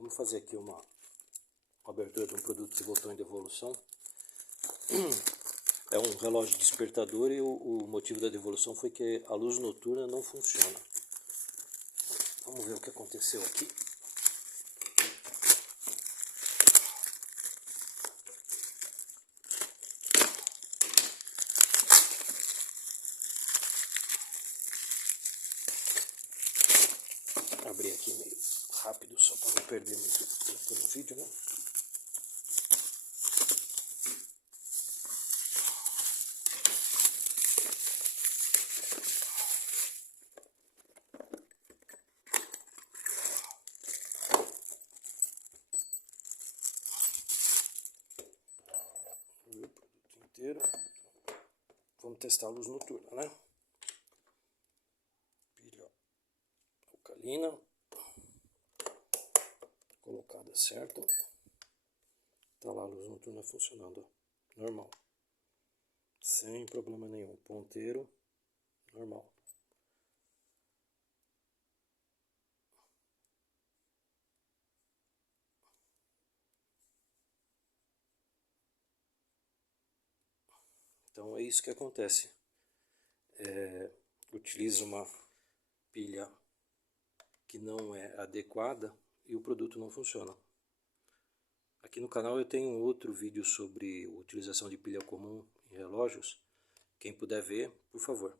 Vamos fazer aqui uma abertura de um produto que voltou em devolução. É um relógio despertador e o motivo da devolução foi que a luz noturna não funciona. Vamos ver o que aconteceu aqui. Abrir aqui meio rápido só para não perder muito tempo no vídeo, né? O produto inteiro. Vamos testar a luz noturna, né? Pilha alcalina. Colocada certa. Tá lá a luz noturna funcionando, normal. Sem problema nenhum. Ponteiro, normal. Então é isso que acontece. Utiliza uma pilha que não é adequada e o produto não funciona. Aqui no canal eu tenho outro vídeo sobre utilização de pilha comum em relógios. Quem puder ver, por favor.